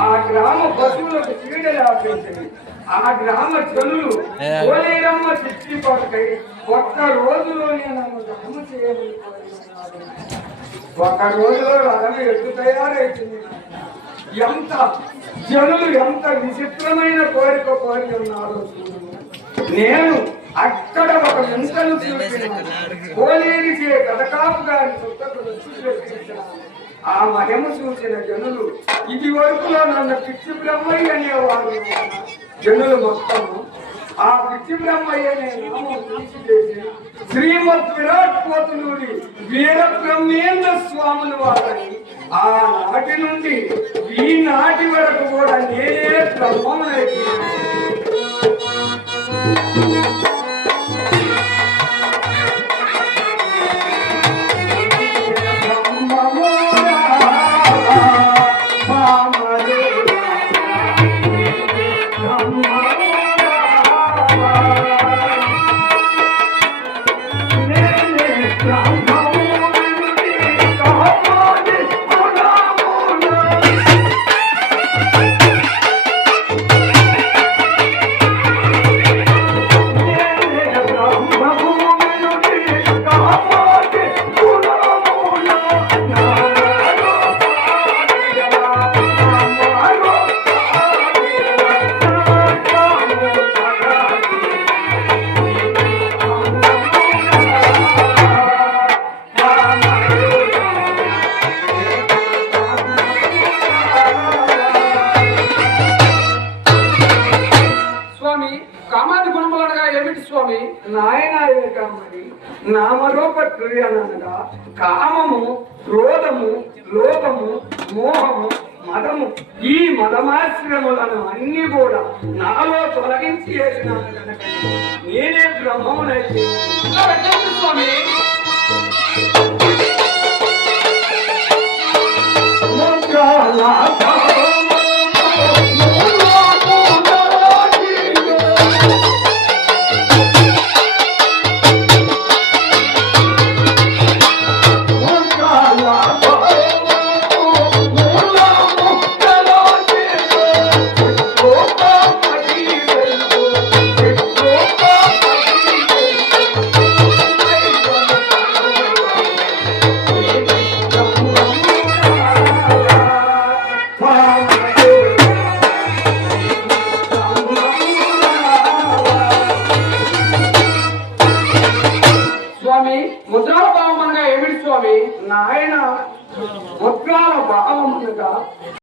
ఆ గ్రామ పశువులకు చీడ వ్యాపించింది. ఆ గ్రామ జనులు ఓలేరమ్మ చిట్టి పడకై ఒక్క రోజులోనే నన్ను ధర్మ చేయమని ఒక రోజులో రథం ఎత్తు తయారైతుంది. ఎంత జనులు ఎంత విచిత్రమైన కోరిక కోరి ఉన్నారో నేను అక్కడ ఒక వింతను చూపిన కోలేరి చే కథకాపు గారి చుట్టకు ఆ మహిమ చూసిన జనులు ఇది వరకులో నన్ను పిచ్చి బ్రహ్మయ్య అనేవారు. జనులు మొత్తము ఆ పిచ్చి బ్రహ్మయ్య అనే నామం తీసివేసి శ్రీమద్ విరాట్ పోతులూరి వీర బ్రహ్మేంద్ర స్వాములు వారని ఆ నాటి నుండి ఈనాటి వరకు కూడా నేనే బ్రహ్మమైపోయాను. నామరూప క్రియనగా కామము, క్రోధము, లోభము, మోహము, మదము ఈ మదమాశ్రములను అన్ని కూడా నాలో తొలగించి వేసినాను కనుక నేనే బ్రహ్మమునైతే స్వామి.